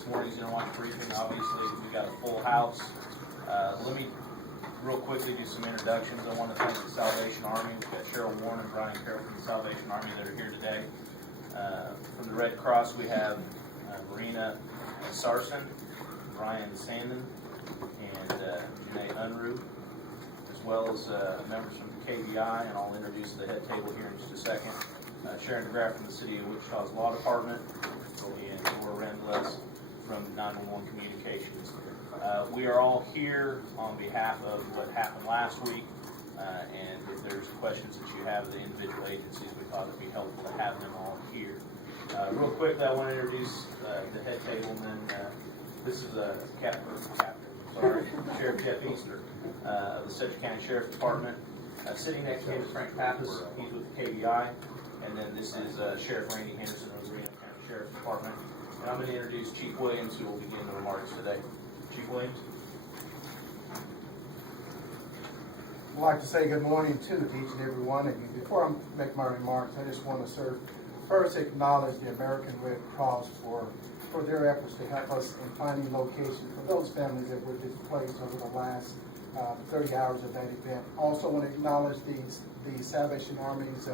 this morning's interlaunch briefing. Obviously, we got a full house. Let me real quickly do some introductions. I want to thank the Salvation Army. We've got Cheryl Warren and Brian Carroll from the Salvation Army that are here today. From the Red Cross, we have Marina Sarson, Brian Sandin, and Janae Unruh, as well as members from KBI, and I'll introduce the head table here in just a second. Sharon DeGraff from the City of Wichita's Law Department, and Laura Rendless from 911 Communications. We are all here on behalf of what happened last week, and if there's questions that you have of the individual agencies, we thought it would be helpful to have them all here. Real quickly, I want to introduce the head table, and then this is Sheriff Jeff Easter of the Sedgwick County Sheriff's Department. Sitting next to him is Frank Pappas, he's with the KBI, and then this is Sheriff Randy Henderson of the Reno County Sheriff's Department. And I'm going to introduce Chief Williams, who will begin the remarks today. Chief Williams. I'd like to say good morning to each and every one of you. Before I make my remarks, I just want to first acknowledge the American Red Cross for their efforts to help us in finding locations for those families that were displaced over the last 30 hours of that event. Also want to acknowledge the Salvation Army's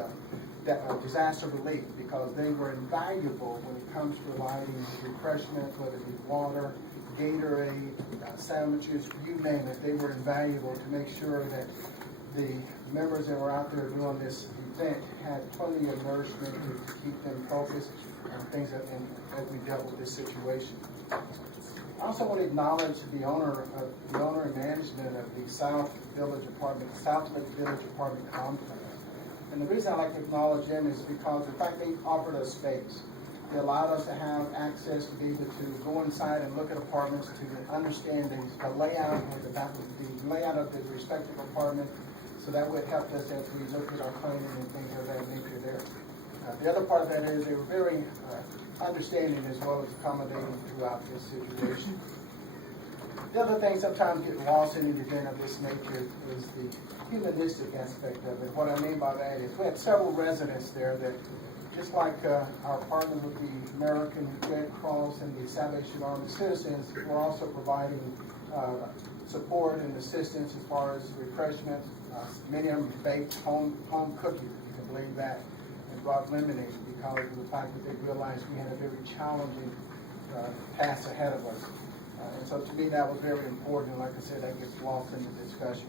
disaster relief, because they were invaluable when it comes to providing refreshment, whether it be water, Gatorade, sandwiches, you name it. They were invaluable to make sure that the members that were out there doing this event had plenty of nourishment to keep them focused on things as we dealt with this situation. I also want to acknowledge the owner and management of the South Village Apartment complex. And the reason I like to acknowledge them is because, in fact, they offered us space. They allowed us to have access to be able to go inside and look at apartments, to understand the layout of the respective apartment. So that would help us as we look at our planning and things of that nature there. The other part of that is they were very understanding as well as accommodating throughout this situation. The other thing sometimes getting lost in an event of this nature is the humanistic aspect of it. What I mean by that is we had several residents there that, just like our partners with the American Red Cross and the Salvation Army citizens, were also providing support and assistance as far as refreshment. Many of them baked home cookies, if you can believe that, and brought lemonade because of the fact that they realized we had a very challenging task ahead of us. And so to me that was very important, and like I said, that gets lost in the discussion.